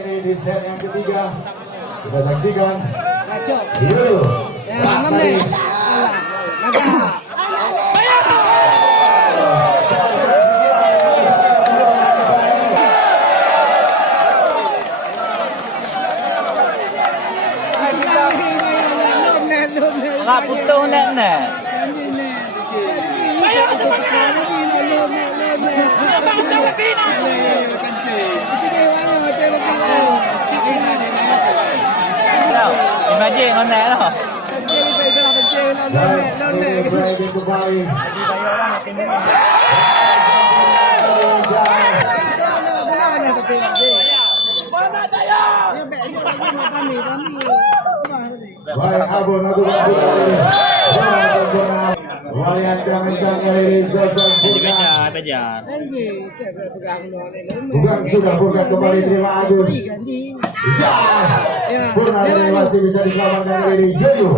ini di set yang ketiga. Kita saksikan. Yoyo. Lastari. Raputong na. Imagine on na no. Baik, Abon aku melihatkan dari sosok bukan sudah bukan kembali terima Agus. Purna dari masih bisa diselamatkan kali ini. Yoyo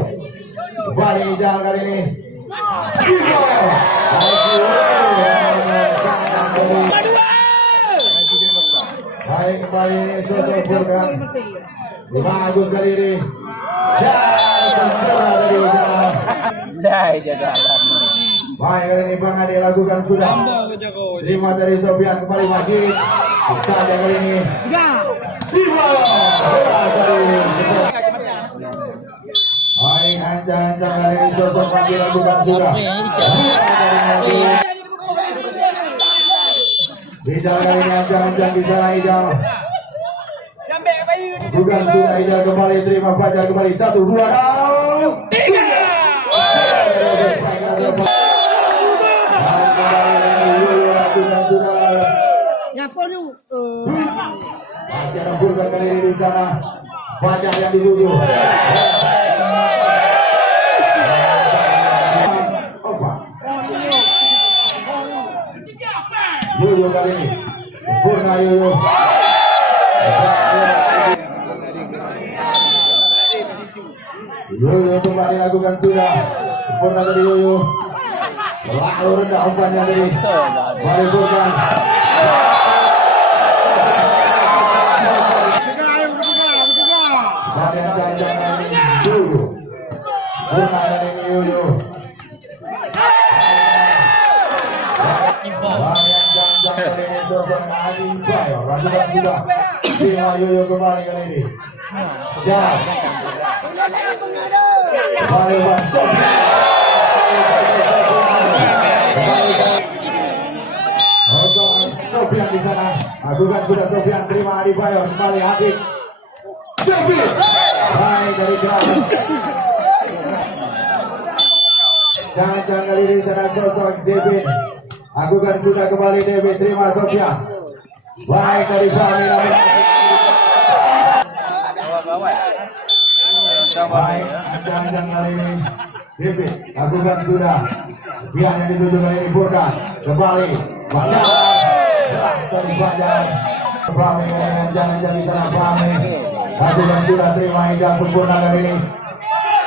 kembali jalan kali ini. Baik kembali sosok Purna. Terima Agus kali ini. Baik kali ini Bang Ade lakukan sudah. Terima dari Sofian kembali Majid. Saja kali ini. Baik ancang-ancang dari sosok Majid lakukan sudah. Di jalan kali ini ancang-ancang di sana Ijal. Bukan sudah Ijal kembali terima Fajar kembali 1, 2, 3. Masih ada Burkan kali ini di sana. Fajar yang dituju. Yoyo kali ini. Sempurna Yoyo. Yoyo kembali lakukan sudah. Sempurna tadi Yoyo. Lalu rendah umpannya tadi. Mari Burkan. Bagian jangan Yoyo. Burkan kali ini Yoyo. Bagian jangan kali ini sosok Adi Bayo. Lakukan sudah. Terima Yoyo kembali kali ini. Jangan. Kembali Bang Sofian. Sofian di sana. Lakukan sudah Sofian. Terima Adi Bayo. Kembali Habib. Devi. Baik dari keras. Jangan kali di sana sosok Jebin. Lakukan sudah kembali Devi. Terima Sofian. Baik dari Fahmi. Baik, jangan kali ini Devi, lakukan sudah. Biar yang dituju kali ini Burkan. Kembali, baca. Berasal Fajar. Fahmi dengan jangan di sana Fahmi. Lakukan sudah terima Ijal sempurna kali ini.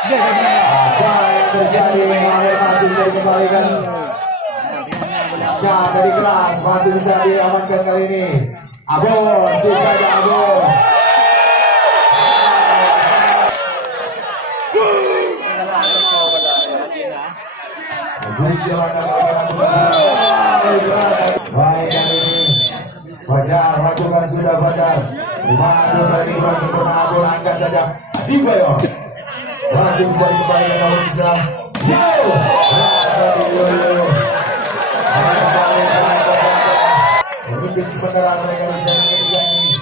Apa yang terjadi? Masih bisa dikembalikan. Jangan dari keras, masih bisa diamankan kali ini. Abon, cip saja Abon. Baik kali ini Fajar lakukan sudah Fajar. Bagus kali ini sempurna Abon angkat saja. Dibayo masih bisa dikembalikan kalau bisa. Yo, memimpin sementara mereka bisa ketiga ini.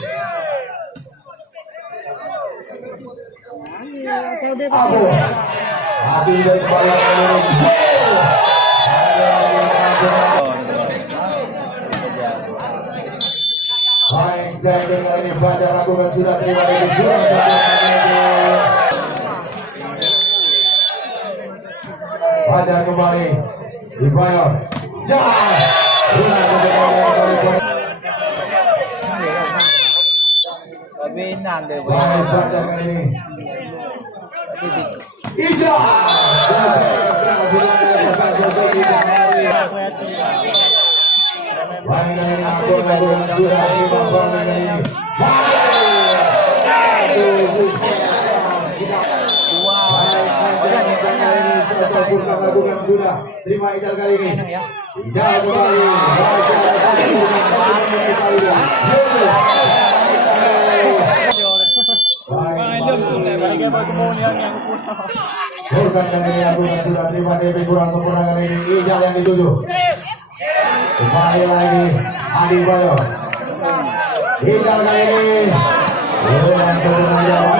Abon masih bisa dikembalikan. Baik, dan dengan ini Fajar lakukan sudah terima dari bulan Fajar kembali dibayar. Jangan. Baik, Fajar kali ini. Ijaz. Baik kali ini Abon lakukan sudah terima kali ini. lakukan sudah. Terima Ijal kali ini. Ijal kembali. Burkan kali ini lakukan sudah. Terima DP kurang sempurna kali ini. Ijal yang dituju. Kembali lagi Adi Bayo. Ijal kali ini. Langsung menjawab.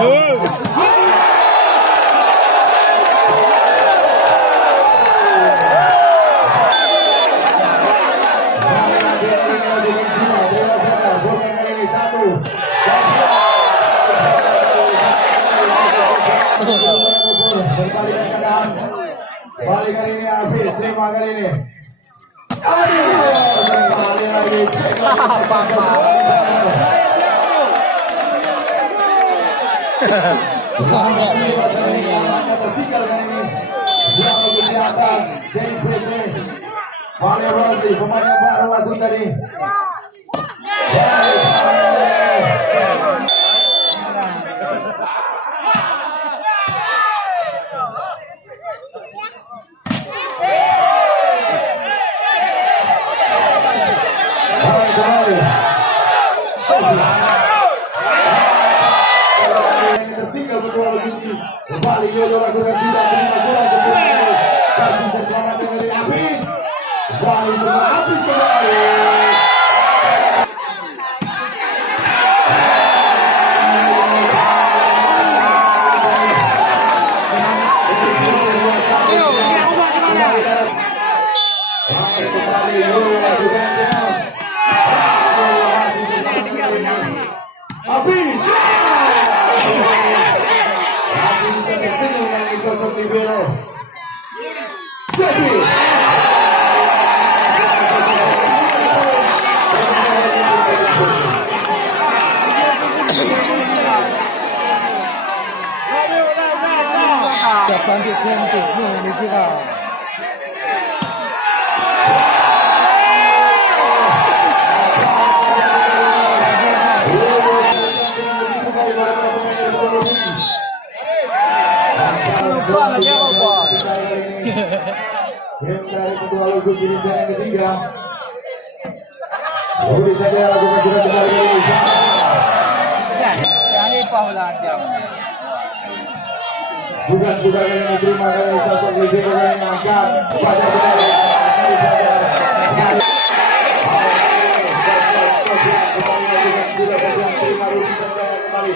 Kembali kali ini habis, terima kali ini. Kembali lagi. Tertinggal kali ini. Dia di atas dari PC. Balik Rossi, pemain yang baru masuk tadi. Tertinggal berdua lagi. Kembali Yoyo lakukan sudah terima kurang sempurna. Kasih selamat dari habis. Kembali semua habis kembali. Kembali Yoyo lakukan keras. Habis. Masih bisa tersenyum dengan sosok libero. Jadi. Game dari kedua logo ciri yang ketiga. Budi saja lakukan sudah kembali ke Indonesia. Bukan sudah yang diterima dari sosok libero yang angkat. Fajar kembali. Sudah terima Rudi saja kembali.